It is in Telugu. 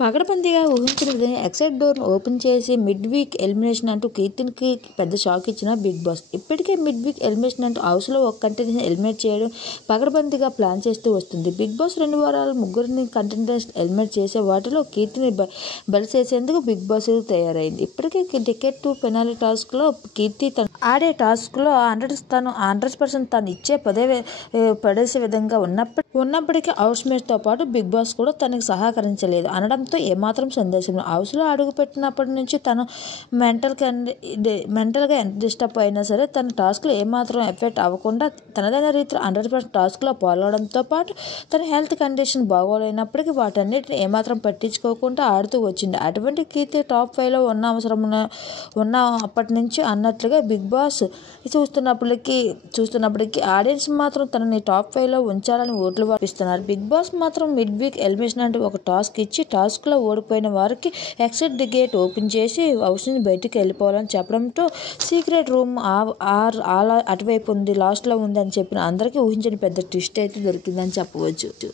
పకడ్బందీగా ఊహించిన విధంగా ఎగ్జిట్ డోర్ను ఓపెన్ చేసి మిడ్ వీక్ ఎలిమినేషన్ అంటూ కీర్తికి పెద్ద షాక్ ఇచ్చిన బిగ్ బాస్. ఇప్పటికే మిడ్ వీక్ ఎలిమినేషన్ అంటూ హౌస్లో ఒక కంటెస్టెంట్ ఎలిమినేట్ చేయడం పకడ్బందీగా ప్లాన్ చేస్తూ వస్తుంది. బిగ్ బాస్ 2 వారాలు ముగ్గురిని కంటెస్టెంట్ ఎలిమినేట్ చేసే వాటిలో కీర్తిని బలిసేసేందుకు బిగ్ బాస్ తయారైంది. ఇప్పటికే టికెట్ టు పెనాల్టీ టాస్క్లో కీర్తి తను ఆడే టాస్క్లో 100% తాను ఇచ్చే పడేసే విధంగా ఉన్నప్పటికీ హౌస్ మేట్స్తో పాటు బిగ్ బాస్ కూడా తనకి సహకరించలేదు అనడంతో ఏమాత్రం సందేశం. హౌస్లో అడుగుపెట్టినప్పటి నుంచి తను మెంటల్గా ఎంత డిస్టర్బ్ అయినా సరే తన టాస్క్లో ఏమాత్రం ఎఫెక్ట్ అవ్వకుండా తనదైన రీతిలో 100% టాస్క్లో పాల్గొనడంతో పాటు తన హెల్త్ కండిషన్ బాగోలేనప్పటికీ వాటన్నిటిని ఏమాత్రం పట్టించుకోకుండా ఆడుతూ వచ్చింది. అటువంటి కీర్తి టాప్ 5లో ఉన్న అప్పటి నుంచి అన్నట్లుగా బిగ్ బాస్ చూస్తున్నప్పటికీ ఆడియన్స్ మాత్రం తనని టాప్ 5లో ఉంచాలని ఓట్లు వాపిస్తున్నారు. బిగ్ బాస్ మాత్రం మిడ్ వీక్ ఎలిమినేషన్ అంటే ఒక టాస్క్ ఇచ్చి టాస్క్లో ఓడిపోయిన వారికి ఎగ్జిట్ గేట్ ఓపెన్ చేసి హౌస్ నుంచి బయటికి వెళ్ళిపోవాలని చెప్పడంతో సీక్రెట్ రూమ్ అటువైపు ఉంది, లాస్ట్లో ఉంది అని చెప్పిన అందరికీ ఊహించని పెద్ద ట్విస్ట్ అయితే దొరికిందని చెప్పవచ్చు.